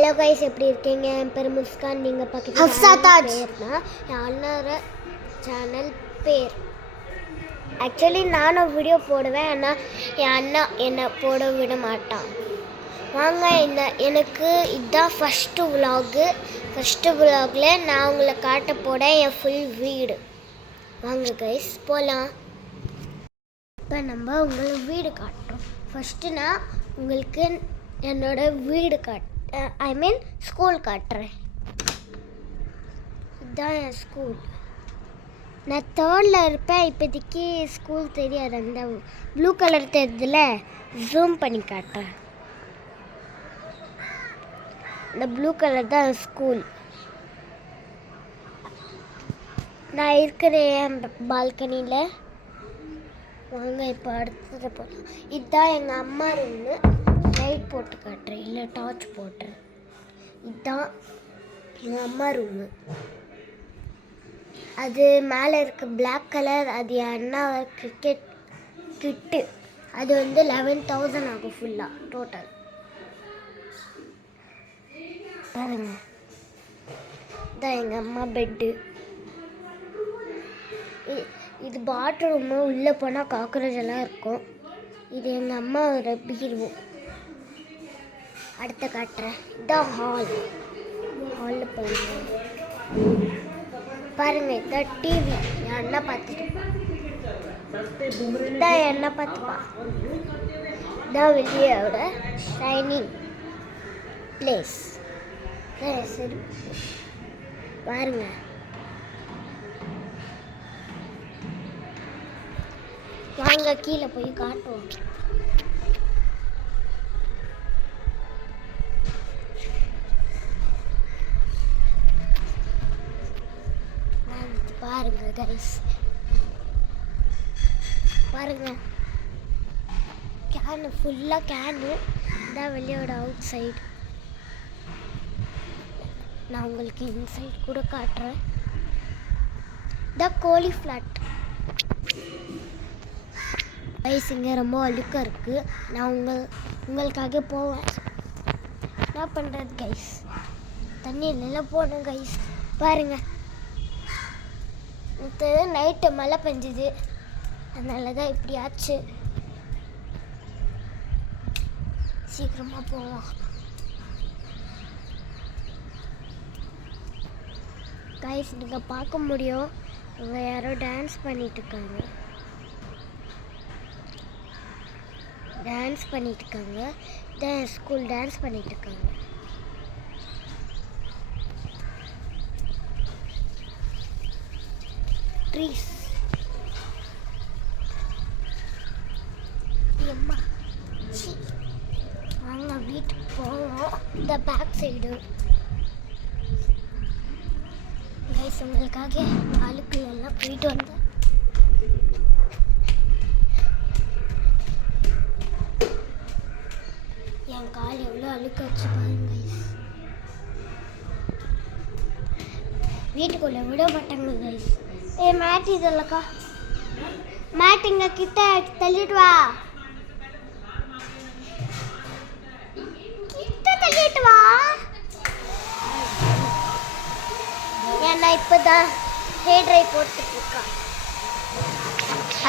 Hello guys, எப்படி இருக்கீங்க? என் பேர் முஸ்கான். நீங்கள் பார்க்குறது என் அண்ணார சேனல் பேர். ஆக்சுவலி நானும் வீடியோ போடுவேன், ஆனால் என் அண்ணா என்னை போட விட மாட்டான். வாங்க, எனக்கு இதுதான் ஃபஸ்ட்டு விலாகில் நான் உங்களை காட்ட போகிறேன் என் ஃபுல் வீடு. வாங்க கைஸ் போகலாம். இப்போ நம்ம உங்களுக்கு வீடு காட்டுறோம். ஃபஸ்ட்டு நான் உங்களுக்கு என்னோட வீடு ஸ்கூல் காட்டுறேன். இதுதான் என் ஸ்கூல். நான் தேர்டில் இருப்பேன். இப்போதைக்கு ஸ்கூல் தெரியாது. அந்த ப்ளூ கலர் தெரியுதுல, ஜூம் பண்ணி காட்டுறேன். இந்த ப்ளூ கலர் தான் ஸ்கூல். நான் இருக்கிற என் பால்கனியில். வாங்க இப்போ அடுத்தது போகலாம். இதுதான் எங்கள் அம்மா ரூமு. லைட் போட்டு காட்டுறேன், இல்லை டார்ச் போட்டுறேன். இதுதான் எங்கள் அம்மா ரூமு. அது மேலே இருக்க பிளாக் கலர், அது என் அண்ணா கிரிக்கெட் கிட்டு. அது 11,000 ஆகும் ஃபுல்லாக டோட்டல். பாருங்க, இதான் எங்கள் அம்மா பெட்டு. இது பாத்ரூமு. உள்ளே போனால் காக்ரோச் எல்லாம் இருக்கும். இது எங்கள் அம்மாவோட பீரோ. அடுத்த காட்டுறேன். இதான் ஹாலில் பாருங்க. இதான் டிவி. என் அண்ணா பார்த்துட்டு இதான் என் அண்ணா பார்த்துப்பா. இதான் வெளியோட ஷைனிங் பிளேஸ். சரி பாருங்க. வாங்க கீழே போய் காட்டுவோம். பாருங்க கைஸ், பாருங்க. கேனு ஃபுல்லாக கேனு. இதான் வெளியோட அவுட் சைடு. நான் உங்களுக்கு இன்சைட் கூட காட்டுறேன். இதான் கோழி ஃப்ளாட். கைஸ், இங்கே ரொம்ப அழுக்காக இருக்குது. நான் உங்களுக்காக போவேன். என்ன பண்ணுறது கைஸ், தண்ணியிலலாம் போனேன் கைஸ். பாருங்கள், நைட்டு மழை பெஞ்சுது, அதனால தான் இப்படி ஆச்சு. சீக்கிரமாக போவோம். கைஸ், நீங்கள் பார்க்க முடியும், இங்கே யாரோ டான்ஸ் பண்ணிகிட்ருக்காங்க. இதான் ஸ்கூல். டான்ஸ் பண்ணிகிட்ருக்காங்க. ட்ரீஸ். அம்மா வாங்க வீட்டுக்கு போவோம். இந்த பேக் சைடு கைஸ், உங்களுக்காக அழுக்குலாம் போயிட்டு வந்தேன். என் கால் எவ்வளோ அழுக்க வச்சு பாருங்க கைஸ். வீட்டுக்குள்ளே விட மாட்டாங்க கைஸ். மேட் இதல்லக்கா, மேட் இங்க கிட்ட தள்ளிட்டு வா. ஏன்னா இப்போதான் ஹேர் ட்ரை போட்டுட்டு இருக்கா.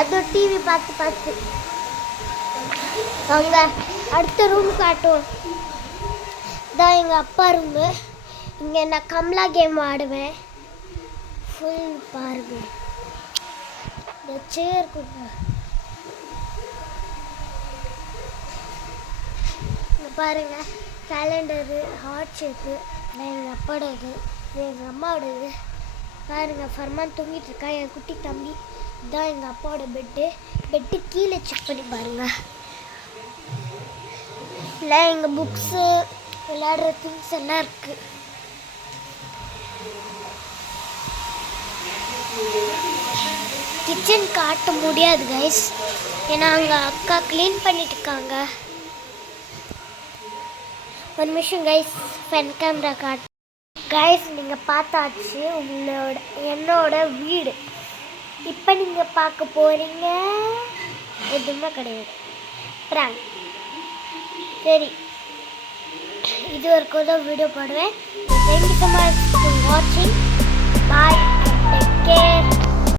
அது டிவி பார்த்து அவங்க அடுத்த ரூம் காட்டுவோம். இதான் எங்கள் அப்பா ரூமு. இங்கே நான் கமலா கேம் ஆடுவேன். ஃபுல் பாருங்க. இந்த சேர் கூட பாருங்க. Calendar, heart shape. எங்கள் அப்பாவோடது, எங்கள் அம்மாவோடது. பாருங்க, ஃபர்மான் தூங்கிட்டு இருக்கா, என் குட்டி தம்பி. இதுதான் எங்கள் அப்பாவோட பெட்டு கீழே செக் பண்ணி பாருங்க. இல்லை, எங்கள் புக்ஸு, விளையாடுற திங்ஸ் எல்லாம் இருக்குது. கிச்சன் காட்ட முடியாது கைஸ், ஏன்னா அங்கே அக்கா க்ளீன் பண்ணிட்டு இருக்காங்க. ஒரு நிமிஷம் கைஸ், ஃப்ரண்ட் கேமரா காட்டு. கைஸ், நீங்கள் பார்த்தாச்சு என்னோட வீடு. இப்போ நீங்கள் பார்க்க போகிறீங்க எதுவுமே கிடையாது, ப்ராங்க். சரி, இது வரைக்கும் தான் வீடியோ போடுவேன். Thank you so much.